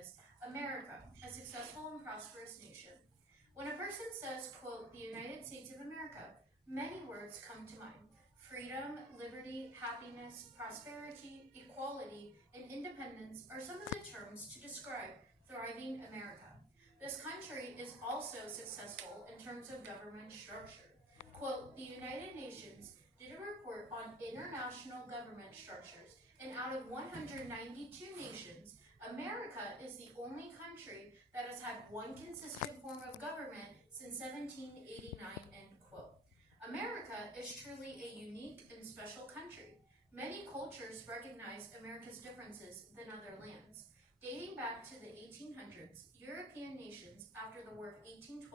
is America, a successful and prosperous nation. When a person says, quote, the United States of America, many words come to mind. Freedom, liberty, happiness, prosperity, equality, and independence are some of the terms to describe thriving America. This country is also successful in terms of government structure. Quote, the United Nations did a report on international government structures, and out of 192 nations, America is the only country that has had one consistent form of government since 1789, end quote. America is truly a unique and special country. Many cultures recognize America's differences than other lands. Dating back to the 1800s, European nations, after the War of 1812,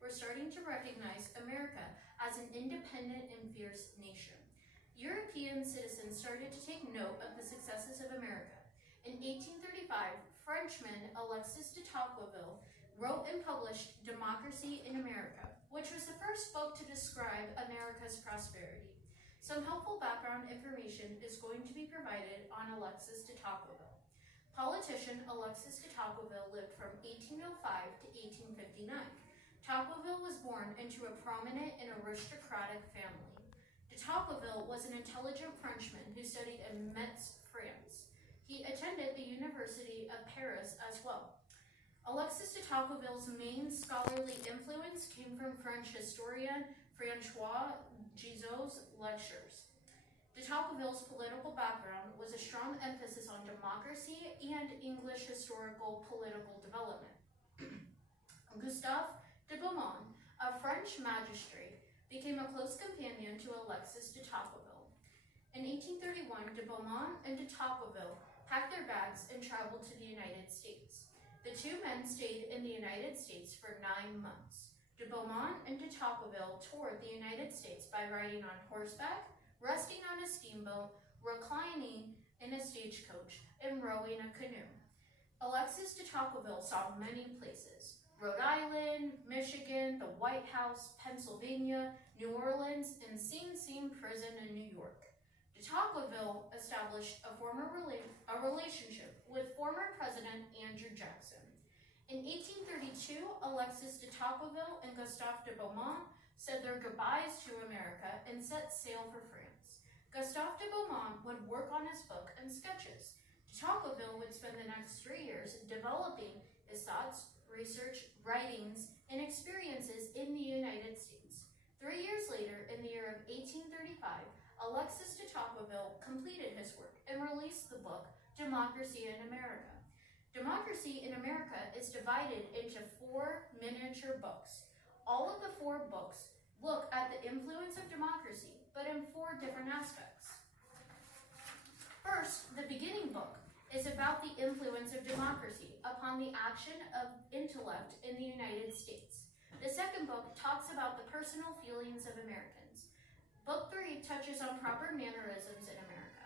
were starting to recognize America as an independent and fierce nation. European citizens started to take note of the successes of America. In 1835, Frenchman Alexis de Tocqueville wrote and published Democracy in America, which was the first book to describe America's prosperity. Some helpful background information is going to be provided on Alexis de Tocqueville. Politician Alexis de Tocqueville lived from 1805 to 1859. Tocqueville was born into a prominent and aristocratic family. De Tocqueville was an intelligent Frenchman who studied in Metz, France. He attended the University of Paris as well. Alexis de Tocqueville's main scholarly influence came from French historian François Guizot's lectures. De Tocqueville's political background was a strong emphasis on democracy and English historical political development. Gustave de Beaumont, a French magistrate, became a close companion to Alexis de Tocqueville. In 1831, de Beaumont and de Tocqueville packed their bags and traveled to the United States. The two men stayed in the United States for 9 months. De Beaumont and de Tocqueville toured the United States by riding on horseback, resting on a steamboat, reclining in a stagecoach, and rowing a canoe. Alexis de Tocqueville saw many places: Rhode Island, Michigan, the White House, Pennsylvania, New Orleans, and Sing Sing prison in New York. De Tocqueville established a relationship with former President Andrew Jackson. In 1832, Alexis de Tocqueville and Gustave de Beaumont said their goodbyes to America and set sail for France. Gustave de Beaumont would work on his book and sketches. De Tocqueville would spend the next 3 years developing his thoughts, research, writings, and experiences in the United States. 3 years later, in the year of 1835, Alexis de Tocqueville completed his work and released the book Democracy in America. Democracy in America is divided into 4 miniature books. All of the 4 books look at the influence of democracy, but in 4 different aspects. First, the beginning book is about the influence of democracy upon the action of intellect in the United States. The second book talks about the personal feelings of Americans. Book 3 touches on proper mannerisms in America.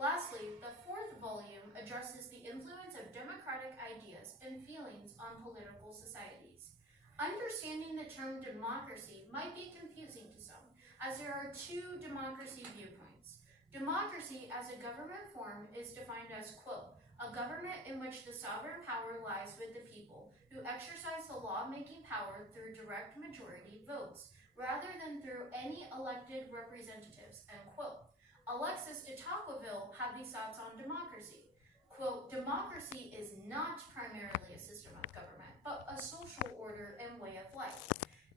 Lastly, the 4th volume addresses the influence of democratic ideas and feelings on political societies. Understanding the term democracy might be confusing to some, as there are 2 democracy viewpoints. Democracy as a government form is defined as, quote, a government in which the sovereign power lies with the people, who exercise the lawmaking power through direct majority votes, rather than through any elected representatives, end quote. Alexis de Tocqueville had these thoughts on democracy. Quote, democracy is not primarily a system of government, but a social order and way of life,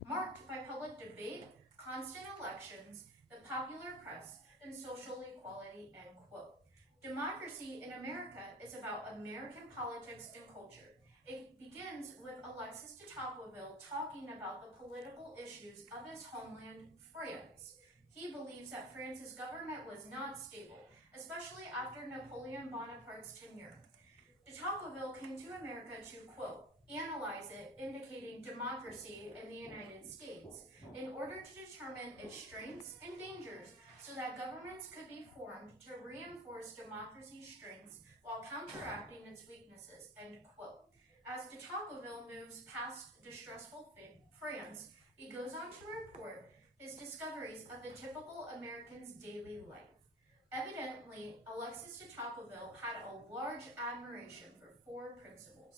marked by public debate, constant elections, the popular press, and social equality, end quote. Democracy in America is about American politics and culture. It begins with Alexis de Tocqueville talking about the political issues of his homeland, France. He believes that France's government was not stable, especially after Napoleon Bonaparte's tenure. De Tocqueville came to America to, quote, analyze it, indicating democracy in the United States, in order to determine its strengths and dangers so that governments could be formed to reinforce democracy's strengths while counteracting its weaknesses, end quote. As de Tocqueville moves past distressful France, he goes on to report his discoveries of the typical American's daily life. Evidently, Alexis de Tocqueville had a large admiration for 4 principles.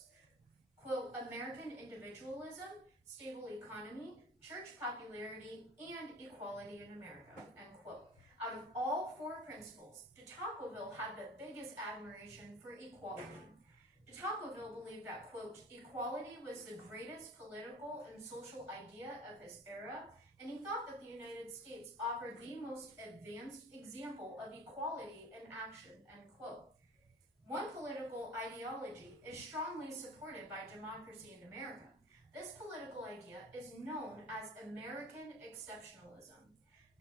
American individualism, stable economy, church popularity, and equality in America, end quote. Out of all four principles, de Tocqueville had the biggest admiration for equality. De Tocqueville believed that, quote, equality was the greatest political and social idea of his era, and he thought that the United States offered the most advanced example of equality in action, end quote. One political ideology is strongly supported by democracy in America. This political idea is known as American exceptionalism.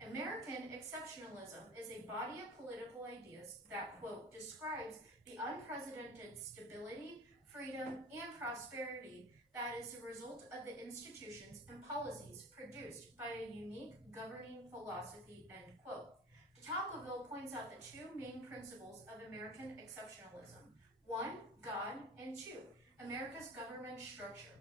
American exceptionalism is a body of political ideas that, quote, describes the unprecedented stability, freedom, and prosperity that is the result of the institutions and policies produced by a unique governing philosophy, end quote. De Tocqueville points out the two main principles of American exceptionalism. One, God, and two, America's government structure.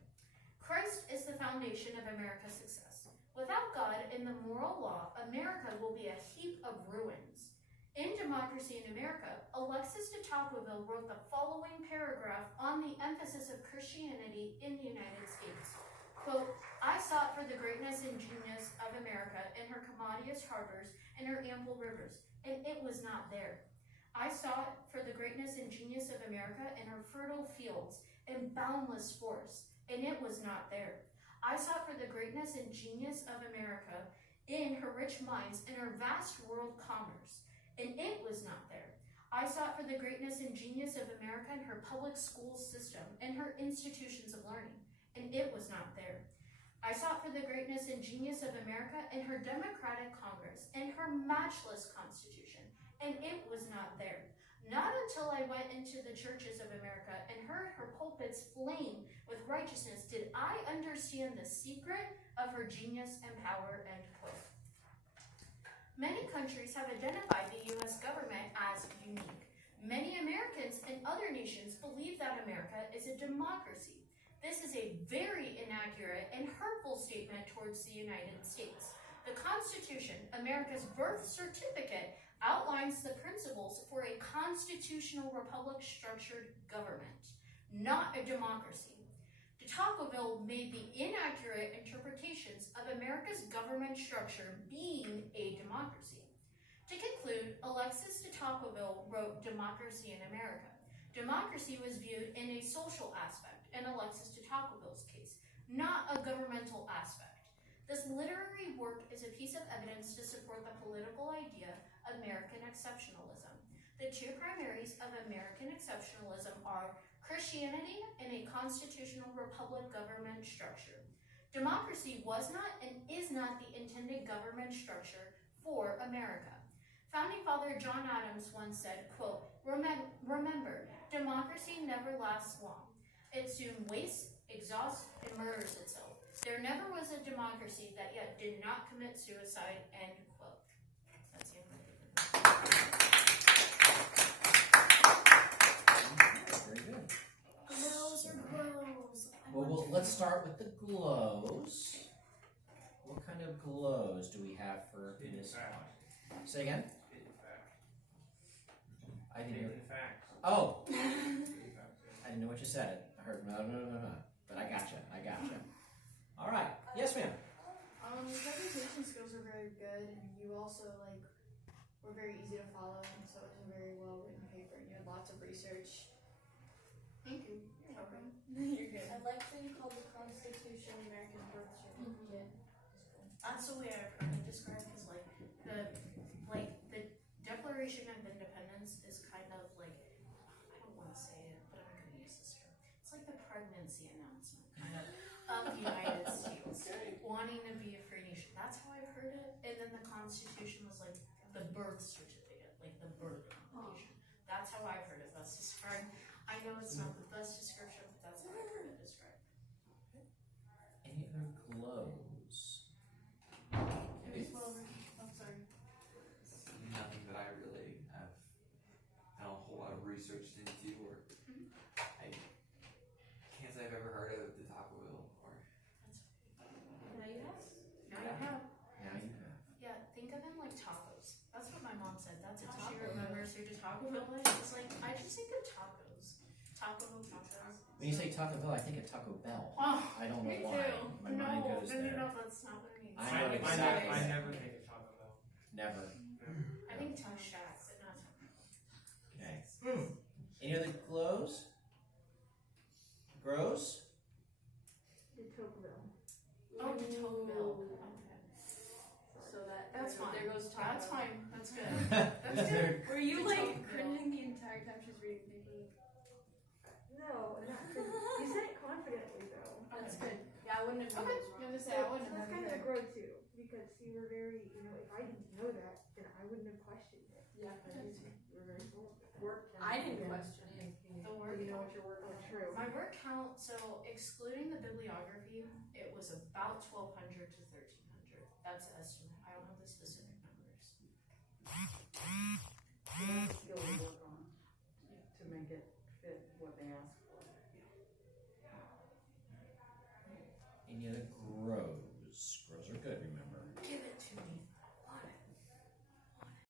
Christ is the foundation of America's success. Without God and the moral law, America will be a heap of ruins. In Democracy in America, Alexis de Tocqueville wrote the following paragraph on the emphasis of Christianity in the United States. Quote, I sought for the greatness and genius of America in her commodious harbors and her ample rivers, and it was not there. I sought for the greatness and genius of America in her fertile fields and boundless forests, and it was not there. I sought for the greatness and genius of America in her rich mines and her vast world commerce, and it was not there. I sought for the greatness and genius of America in her public school system and her institutions of learning, and it was not there. I sought for the greatness and genius of America in her democratic Congress and her matchless Constitution, and it was not there. Not until I went into the churches of America and heard her pulpits flame with righteousness did I understand the secret of her genius and power, end quote. Many countries have identified the U.S. government as unique. Many Americans and other nations believe that America is a democracy. This is a very inaccurate and hurtful statement towards the United States. The Constitution, America's birth certificate, outlines the principles for a constitutional republic structured government, not a democracy. De Tocqueville made the inaccurate interpretations of America's government structure being a democracy. To conclude, Alexis de Tocqueville wrote Democracy in America. Democracy was viewed in a social aspect, in Alexis de Tocqueville's case, not a governmental aspect. This literary work is a piece of evidence to support the political idea of American exceptionalism. The two primaries of American exceptionalism are Christianity and a constitutional republic government structure. Democracy was not and is not the intended government structure for America. Founding Father John Adams once said, quote, remember, democracy never lasts long. It soon wastes, exhausts, and murders itself. There never was a democracy that yet did not commit suicide, end quote. That's the end of my Very good. Glows or glows? Well, let's start with the glows. What kind of glows do we have for this one? Say again? I didn't hear. Oh! I didn't know what you said. I heard no. But I gotcha. All right. Yes, ma'am. Your presentation skills are very good, and you also were very easy to follow, and so it was a very well written paper. And you had lots of research. Thank you. You're welcome. You're good. I like that you called the Constitution American birth certificate. That's the way I've heard it described, because the Declaration of Independence is kind of I don't want to say it, but I'm going to use this term. It's like the pregnancy announcement kind of the United States wanting to be a free nation. That's how I've heard it. And then the Constitution was like the birth certificate, like the birth application. That's how I've heard it best described. I know it's not the best description, but that's how I've heard it described. Any other glows? I'm sorry. Nothing that I really have done a whole lot of research into, or I can't say I've ever heard of the Tocqueville. Or Now you have. Now you have. Now you have. Yeah, think of him like tacos. That's what my mom said. That's how she Tacos. remembers who de Tocqueville is. It's like, I just think of tacos. Tacos. When you say Taco Bell, I think of Taco Bell. Oh, I don't know me why. too. My mind goes no, there. that's not what it means. I know I exactly. never think of Taco Bell. Never. I think Taco Shack, but not Taco Bell. Okay. Any other glows? Grows? The Tocqueville. Oh, the Taco Bell. Okay. So That's fine. There goes Taco That's Bell. fine. That's good. Is there- Were you The like Taco Bell. cringing the entire time she's reading the paper? No, I'm not cringing. You said it confidently though. That's good. Yeah, I wouldn't have known Okay. it was I'm wrong. gonna say I wouldn't That's have kind of either. a growth too, because you were very, if I didn't know that, then I wouldn't have questioned it. Yeah. You were very full. I didn't question it. The word You know what your work was true. My word count, so excluding the bibliography, it was about 1,200 to 1,300. That's the estimate. I don't have the specific numbers. That's a skill to work on to make it fit what they ask for. Any other grows?